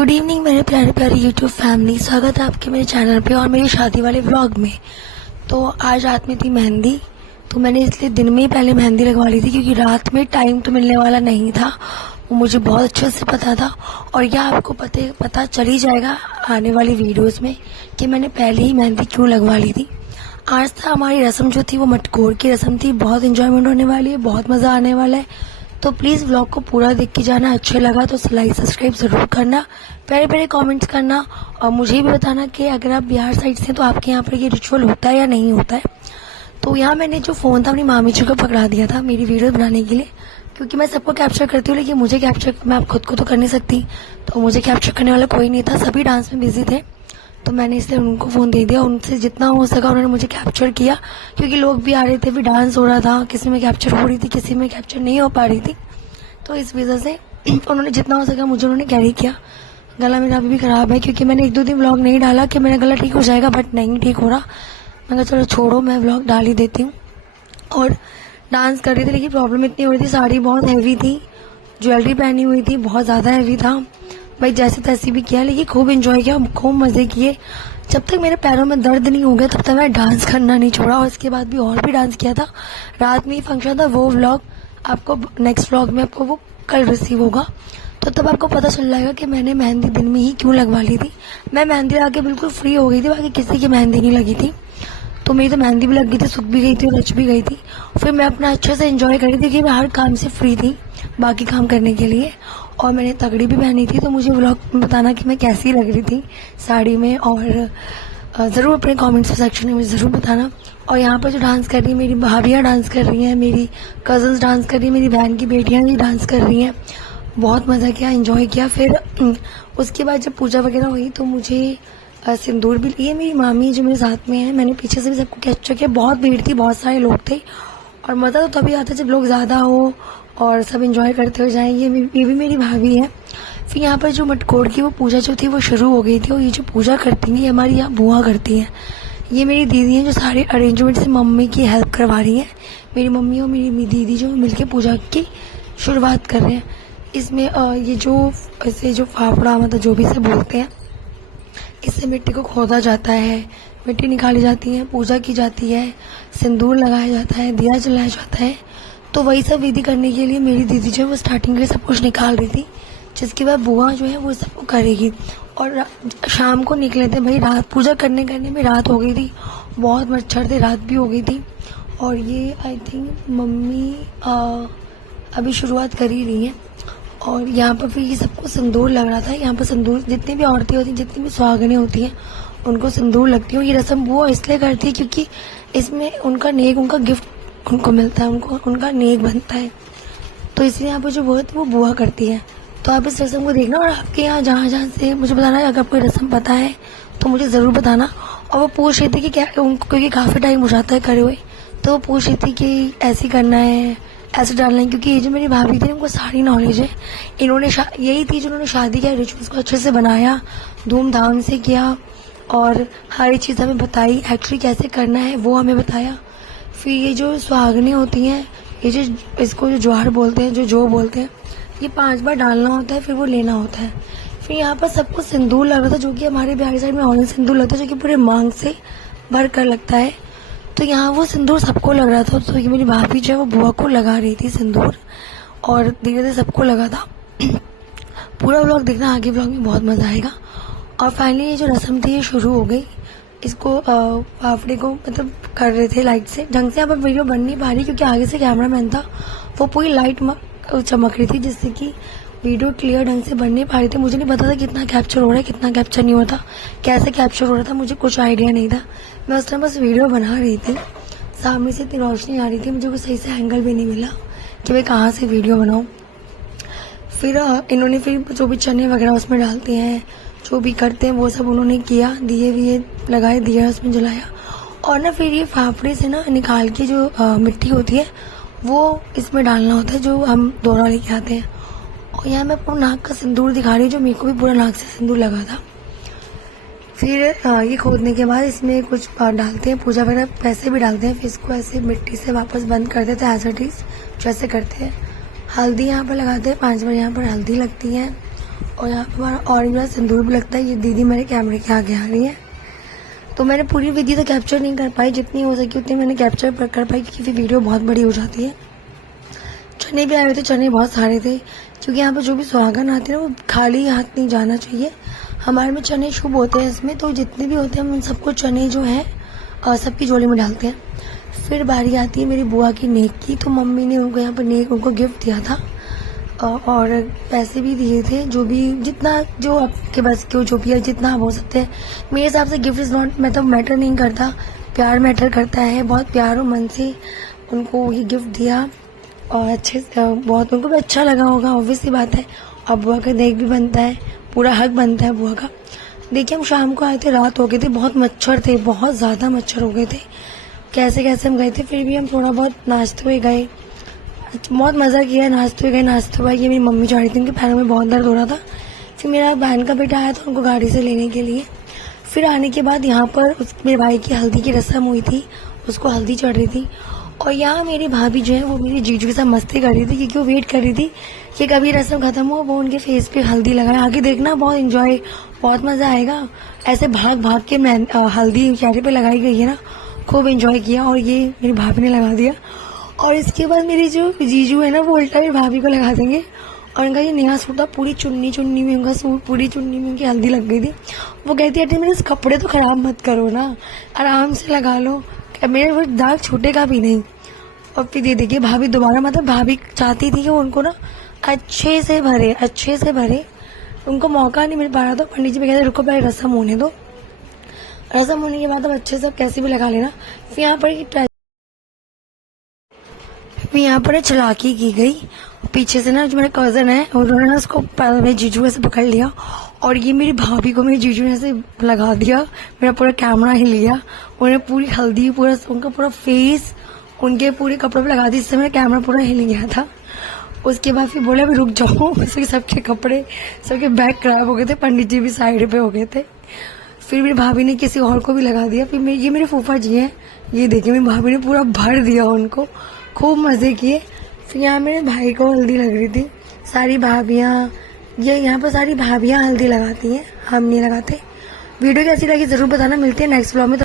Good evening मेरे प्यारे प्यारे यूट्यूब फैमिली। स्वागत है आपके मेरे चैनल पे और मेरी शादी वाले व्लॉग में। तो आज रात में थी मेहंदी, तो मैंने इसलिए दिन में ही पहले मेहंदी लगवा ली थी क्योंकि रात में टाइम तो मिलने वाला नहीं था। वो मुझे बहुत अच्छे से पता था और यह आपको पता चल ही जाएगा आने वाली वीडियोज़ में कि मैंने पहले ही मेहंदी क्यों लगवा ली थी। आज था हमारी रस्म जो थी वो मटकोर की रस्म थी। बहुत इंजॉयमेंट होने वाली है, बहुत मज़ा आने वाला है। तो प्लीज़ व्लॉग को पूरा देख के जाना। अच्छे लगा तो लाइक सब्सक्राइब ज़रूर करना, प्यारे प्यारे कमेंट्स करना और मुझे भी बताना कि अगर आप बिहार साइड से तो आपके यहाँ पर ये रिचुअल होता है या नहीं होता है। तो यहाँ मैंने जो फ़ोन था अपनी मामी जी को पकड़ा दिया था मेरी वीडियो बनाने के लिए, क्योंकि मैं सबको कैप्चर करती हूँ लेकिन मुझे कैप्चर मैं आप खुद को तो कर नहीं सकती। तो मुझे कैप्चर करने वाला कोई नहीं था, सभी डांस में बिजी थे। तो मैंने इसलिए उनको फ़ोन दे दिया। उनसे जितना हो सका उन्होंने मुझे कैप्चर किया, क्योंकि लोग भी आ रहे थे, भी डांस हो रहा था, किसी में कैप्चर हो रही थी, किसी में कैप्चर नहीं हो पा रही थी। तो इस वजह से उन्होंने जितना हो सका मुझे उन्होंने कैरी किया। गला मेरा अभी भी ख़राब है क्योंकि मैंने 1-2 दिन व्लॉग नहीं डाला कि मेरा गला ठीक हो जाएगा, बट नहीं ठीक हो रहा। मैं कहा चलो छोड़ो, मैं व्लॉग डाल ही देती हूँ। और डांस कर रही थी लेकिन प्रॉब्लम इतनी हो रही थी, साड़ी बहुत हैवी थी, ज्वेलरी पहनी हुई थी, बहुत ज़्यादा हैवी था। भाई जैसे तैसे भी किया लेकिन खूब एंजॉय किया, खूब मज़े किए। जब तक मेरे पैरों में दर्द नहीं हो गया तब तक मैं डांस करना नहीं छोड़ा और इसके बाद भी और भी डांस किया था। रात में ही फंक्शन था, वो व्लॉग आपको नेक्स्ट व्लॉग में आपको वो कल रिसीव होगा। तो तब आपको पता चल जाएगा कि मैंने मेहंदी दिन में ही क्यों लगवा ली थी। मैं मेहंदी लगा के बिल्कुल फ्री हो गई थी, बाकी किसी की मेहंदी नहीं लगी थी। तो मेरी तो मेहंदी भी लग गई थी, सूख भी गई थी और रच भी गई थी। फिर मैं अपना अच्छे से एंजॉय कर रही थी कि मैं हर काम से फ्री थी बाकी काम करने के लिए। और मैंने तगड़ी भी पहनी थी, तो मुझे व्लॉग में बताना कि मैं कैसी लग रही थी साड़ी में, और ज़रूर अपने कमेंट्स सेक्शन में मुझे ज़रूर बताना। और यहाँ पर जो डांस कर रही है मेरी भाभियाँ डांस कर रही हैं, मेरी कज़न्स डांस कर रही हैं, मेरी बहन की बेटियाँ भी डांस कर रही हैं। बहुत मज़ा किया, एंजॉय किया। फिर उसके बाद जब पूजा वगैरह हुई तो मुझे सिंदूर भी लिए। मेरी मामी जो मेरे साथ में है, मैंने पीछे से भी सबको कैप्चर किया। बहुत भीड़ थी, बहुत सारे लोग थे और मज़ा तो तभी आता जब लोग ज़्यादा हो और सब एंजॉय करते हुए जाएं। ये भी मेरी भाभी है। फिर यहाँ पर जो मटकोर की वो पूजा जो थी वो शुरू हो गई थी। और ये जो पूजा करती हैं ये हमारी यहाँ बुआ करती हैं। ये मेरी दीदी हैं जो सारे अरेंजमेंट से मम्मी की हेल्प करवा रही हैं। मेरी मम्मी और मेरी दीदी जो मिलके पूजा की शुरुआत कर रहे हैं। इसमें ये जो ऐसे जो फाफड़ा मतलब जो भी से बोलते हैं, इससे मिट्टी को खोदा जाता है, मिट्टी निकाली जाती है, पूजा की जाती है, सिंदूर लगाया जाता है, दिया जलाया जाता है। तो वही सब विधि करने के लिए मेरी दीदी जो है वो स्टार्टिंग के सब कुछ निकाल रही थी, जिसके बाद बुआ जो है वो सबको करेगी। और शाम को निकले थे भाई, रात पूजा करने में रात हो गई थी, बहुत मच्छर थे, रात भी हो गई थी। और ये आई थिंक मम्मी अभी शुरुआत कर ही रही है। और यहाँ पर फिर ये सबको सिंदूर लग रहा था। यहाँ पर सिंदूर जितनी भी औरतें होती हैं, जितनी भी सुहागनें होती हैं, उनको सिंदूर लगती है। ये रस्म बुआ इसलिए करती है क्योंकि इसमें उनका नेक, उनका गिफ्ट उनको मिलता है, उनका नेक बनता है। तो इसलिए यहाँ पर जो बहुत वो बुआ करती है। तो आप इस रस्म को देखना और आपके यहाँ जहाँ जहाँ से मुझे बताना, अगर आपको रस्म पता है तो मुझे ज़रूर बताना। और वो पूछ रही थी कि क्या उनको, क्योंकि काफ़ी टाइम हो जाता है करे हुए, तो वो पूछ रही थी कि ऐसे करना है, ऐसे डालना है। क्योंकि ये जो मेरी भाभी थी उनको सारी नॉलेज है। इन्होंने यही थी जिन्होंने शादी किया, रिचुअल्स को अच्छे से बनाया, धूमधाम से किया और हर एक चीज़ हमें बताई, एक्चुअली कैसे करना है वो हमें बताया। फिर ये जो सुहागनें होती हैं, ये जो इसको जो ज्वार बोलते हैं, जो बोलते हैं, ये 5 बार डालना होता है, फिर वो लेना होता है। फिर यहाँ पर सबको सिंदूर लग रहा था, जो कि हमारे बिहार साइड में ऑरेंज सिंदूर लगता है, जो कि पूरे मांग से भर कर लगता है। तो यहाँ वो सिंदूर सबको लग रहा था। तो ये मेरी भाभी जो है वो बुआ को लगा रही थी सिंदूर, और धीरे धीरे सबको लगा था। पूरा व्लॉग देखना, आगे व्लॉग में बहुत मज़ा आएगा। और फाइनली ये जो रस्म थी ये शुरू हो गई। इसको फाफड़े को मतलब कर रहे थे लाइट से। ढंग से यहाँ पर वीडियो बन नहीं पा रही क्योंकि आगे से कैमरामैन था, वो पूरी लाइट चमक रही थी, जिससे कि वीडियो क्लियर ढंग से बन नहीं पा रही थी। मुझे नहीं पता था कितना कैप्चर हो रहा है, कितना कैप्चर नहीं होता, कैसे कैप्चर हो रहा था, मुझे कुछ आइडिया नहीं था। मैं उस टाइम बस वीडियो बना रही थी, सामने से इतनी रोशनी आ रही थी, मुझे कोई सही से एंगल भी नहीं मिला कि मैं कहाँ से वीडियो बनाऊँ। फिर इन्होंने फिर जो भी चने वगैरह उसमें डालते हैं, जो भी करते हैं वो सब उन्होंने किया, दिए विए लगाए, दिया उसमें जलाया। और ना फिर ये फाफड़े से ना निकाल के जो मिट्टी होती है वो इसमें डालना होता है, जो हम दोहरा लेके आते हैं। और यहाँ मैं अपना नाक का सिंदूर दिखा रही हूँ, जो मेरे को भी पूरा नाक से सिंदूर लगा था। फिर ये खोदने के बाद इसमें कुछ डालते हैं, पूजा वगैरह पैसे भी डालते हैं। फिर इसको ऐसे मिट्टी से वापस बंद कर देते हैं, एज इट इज़ जैसे करते हैं। हल्दी यहाँ पर लगाते हैं, 5 बार यहाँ पर हल्दी लगती है। और यहाँ पे हमारा और भी सिंदूर भी लगता है। ये दीदी मेरे कैमरे के आगे आ रही है। तो मैंने पूरी वीडियो तो कैप्चर नहीं कर पाई, जितनी हो सकी उतनी मैंने कैप्चर कर पाई, क्योंकि फिर वीडियो बहुत बड़ी हो जाती है। चने भी आए हुए थे, चने बहुत सारे थे, क्योंकि यहाँ पर जो भी सुहागन आते हैं ना वो खाली हाथ नहीं जाना चाहिए। हमारे में चने शुभ होते हैं इसमें, तो जितने भी होते हैं हम उन सबको चने जो है सबकी झोली में डालते हैं। फिर बारी आती है मेरी बुआ की नेक की। तो मम्मी ने उनको यहाँ पर नेक उनको गिफ्ट दिया था और पैसे भी दिए थे, जो भी जितना जो आपके बस के जो भी है, जितना आप हो सकते हैं। मेरे हिसाब से गिफ्ट इज़ नॉट मतलब मैटर नहीं करता, प्यार मैटर करता है। बहुत प्यार और मन से उनको ये गिफ्ट दिया और अच्छे बहुत उनको भी अच्छा लगा होगा, ऑब्वियस सी बात है। और बुआ का नेक भी बनता है, पूरा हक बनता है बुआ का। देखिए हम शाम को आए थे, रात हो गई थी, बहुत मच्छर थे, बहुत ज़्यादा मच्छर हो गए थे। कैसे कैसे हम गए थे, फिर भी हम थोड़ा बहुत नाचते हुए गए, बहुत मज़ा किया। नाचते हुए गए, नाचते हुए। ये मेरी मम्मी जा रही थी, उनके पैरों में बहुत दर्द हो रहा था। फिर मेरा बहन का बेटा आया था उनको गाड़ी से लेने के लिए। फिर आने के बाद यहाँ पर मेरे भाई की हल्दी की रस्म हुई थी, उसको हल्दी चढ़ रही थी। और यहाँ मेरी भाभी जो है वो मेरी जीजू के साथ मस्ती कर रही थी, क्योंकि वो वेट कर रही थी कि कभी रस्म खत्म हो वो उनके फेस पे हल्दी लगाए। आगे देखना, बहुत इंजॉय, बहुत मज़ा आएगा। ऐसे भाग भाग के मैं हल्दी चेहरे पे लगाई गई है ना, खूब इंजॉय किया। और ये मेरी भाभी ने लगा दिया। और इसके बाद मेरी जो जीजू है ना वो उल्टा मेरी भाभी को लगा देंगे। और उनका ये नया सूट था, पूरी चुन्नी में उनका सूट, पूरी चुन्नी में उनकी हल्दी लग गई थी। वो कहती है मेरे कपड़े तो खराब मत करो ना, आराम से लगा लो, मेरे वो दाग छूटेगा भी नहीं। और फिर ये देखिए भाभी दोबारा, मतलब भाभी चाहती थी कि उनको ना अच्छे से भरे। उनको मौका नहीं मिल पा रहा था। पंडित जी भी कहते रुको पहले रस्म होने दो, रस्म होने के बाद अब अच्छे से कैसे भी लगा लेना। फिर यहाँ पर चालाकी की गई। पीछे से ना जो मेरा कज़न है उन्होंने ना उसको मेरे जीजू ऐसे पकड़ लिया, और ये मेरी भाभी को मेरे जीजू ने ऐसे लगा दिया। मेरा पूरा कैमरा हिल गया, उन्हें पूरी हल्दी, पूरा उनका पूरा फेस उनके पूरे कपड़ों पे लगा दी, जिससे मेरा कैमरा पूरा हिल गया था। उसके बाद फिर बोले अभी रुक जाओ। उसके सबके कपड़े, सबके बैग खराब हो गए थे, पंडित जी भी साइड पे हो गए थे। फिर मेरी भाभी ने किसी और को भी लगा दिया। फिर ये मेरे फूफा जी हैं, ये देखिए मेरी भाभी ने पूरा भर दिया उनको, खूब मज़े किए। फिर यहाँ मेरे भाई को हल्दी लग रही थी। सारी भाभियाँ, ये यहाँ पर सारी भाभियाँ हल्दी लगाती हैं, हम नहीं लगाते। वीडियो कैसी लगी ज़रूर बताना। मिलते हैं नेक्स्ट व्लॉग में।